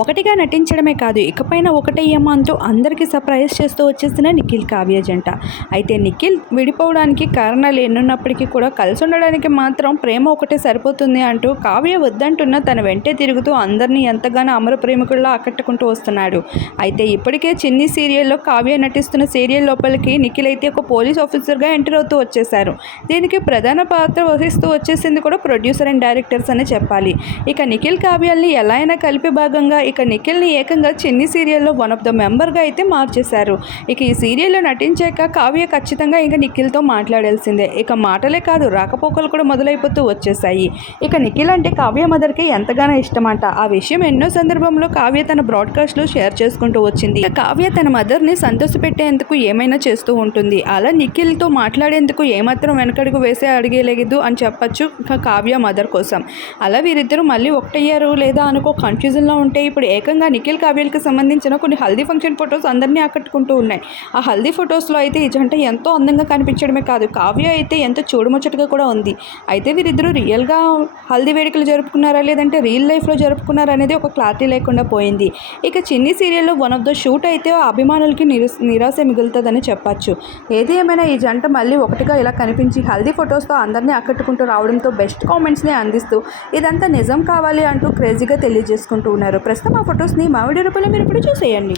ఒకటిగా నటించడమే కాదు ఇకపైన ఒకటయ్యమ్మ అంటూ అందరికీ సర్ప్రైజ్ చేస్తూ వచ్చేసిన నిఖిల్ కావ్య జంట. అయితే నిఖిల్ విడిపోవడానికి కారణాలు ఎన్నున్నప్పటికీ కూడా కలిసి ఉండడానికి మాత్రం ప్రేమ ఒకటే సరిపోతుంది అంటూ కావ్య వద్దంటున్న తన వెంటే తిరుగుతూ అందరినీ ఎంతగానో అమర ప్రేమికుల్లో ఆకట్టుకుంటూ వస్తున్నాడు. అయితే ఇప్పటికే చిన్ని సీరియల్లో కావ్య నటిస్తున్న సీరియల్ లోపలికి నిఖిల్ అయితే ఒక పోలీస్ ఆఫీసర్గా ఎంటర్ అవుతూ వచ్చేశారు. దీనికి ప్రధాన పాత్ర వహిస్తూ వచ్చేసింది కూడా ప్రొడ్యూసర్ అండ్ డైరెక్టర్స్ అని చెప్పాలి. ఇక నిఖిల్ కావ్యాల్ని ఎలా అయినా కలిపి భాగంగా ఇక నిఖిల్ని ఏకంగా చిన్ని సీరియల్లో వన్ ఆఫ్ ద మెంబర్గా అయితే మార్చేశారు. ఇక ఈ సీరియల్లో నటించాక కావ్య ఖచ్చితంగా ఇక నిఖిల్తో మాట్లాడాల్సిందే. ఇక మాటలే కాదు రాకపోకలు కూడా మొదలైపోతూ వచ్చేసాయి ఇక నిఖిల్ అంటే కావ్య మదర్కి ఎంతగానో ఇష్టమంట. ఆ విషయం ఎన్నో సందర్భంలో కావ్య తన బ్రాడ్కాస్ట్లో షేర్ చేసుకుంటూ వచ్చింది. ఇక కావ్య తన మదర్ని సంతోషపెట్టేందుకు ఏమైనా చేస్తూ ఉంటుంది. అలా నిఖిల్తో మాట్లాడేందుకు ఏమాత్రం వెనకడుగు వేసే అడిగేలేదు అని చెప్పొచ్చు ఇంకా కావ్య మదర్ కోసం. అలా వీరిద్దరూ మళ్ళీ ఒకటయ్యారు లేదా అనుకో కన్ఫ్యూజన్లో ఉంటే ఇప్పుడు ఏకంగా నిఖిల్ కావ్యాలకు సంబంధించిన కొన్ని హల్దీ ఫంక్షన్ ఫొటోస్ అందరినీ ఆకట్టుకుంటూ ఉన్నాయి. ఆ హల్దీ ఫొటోస్లో అయితే ఈ జంట ఎంతో అందంగా కనిపించడమే కాదు కావ్య అయితే ఎంతో చూడముచ్చటగా కూడా ఉంది. అయితే వీరిద్దరూ రియల్గా హల్దీ వేడుకలు జరుపుకున్నారా లేదంటే రియల్ లైఫ్లో జరుపుకున్నారా అనేది ఒక క్లారిటీ లేకుండా పోయింది. ఇక చిన్ని సీరియల్లో వన్ ఆఫ్ ద షూట్ అయితే అభిమానులకి నిరాశ నిరాశ మిగులుతుందని చెప్పచ్చు. ఏది ఏమైనా ఈ జంట మళ్ళీ ఒకటిగా ఇలా కనిపించి హల్దీ ఫొటోస్తో అందరినీ ఆకట్టుకుంటూ రావడంతో బెస్ట్ కామెంట్స్ని అందిస్తూ ఇదంతా నిజం కావాలి అంటూ క్రేజీగా తెలియజేసుకుంటూ ఉన్నారు. ప్రస్తుతం మా ఫొటోస్ని మా వీడియో రూపంలో మీరు ఇప్పుడు చూసేయండి.